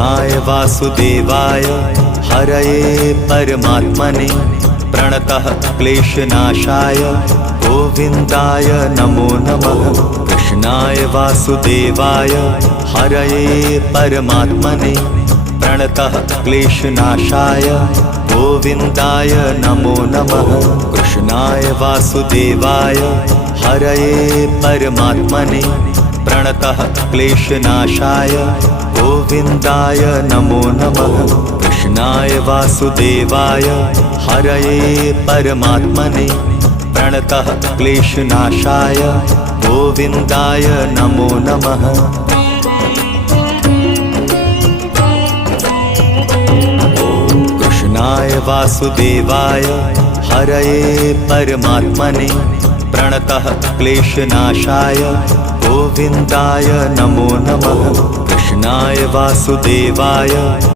वासुदेवाय हरये परमात्मने प्रणतः क्लेशनाशाय गोविन्दाय नमो नमः। कृष्णाय वासुदेवाय हरये परमात्मने प्रणतः क्लेशनाशाय गोविन्दाय नमो नमः। कृष्णाय वासुदेवाय हरये परमात्मने प्रणतः क्लेशनाशाय गोविन्दाय नमो नमः। कृष्णाय वासुदेवाय हरये परमात्मने प्रणतः क्लेशनाशाय गोविन्दाय नमो नमः। कृष्णाय वासुदेवाय हरये परमात्मने प्रणतः क्लेशनाशाय गोविन्दाय नमो नमः। कृष्णाय वासुदेवाय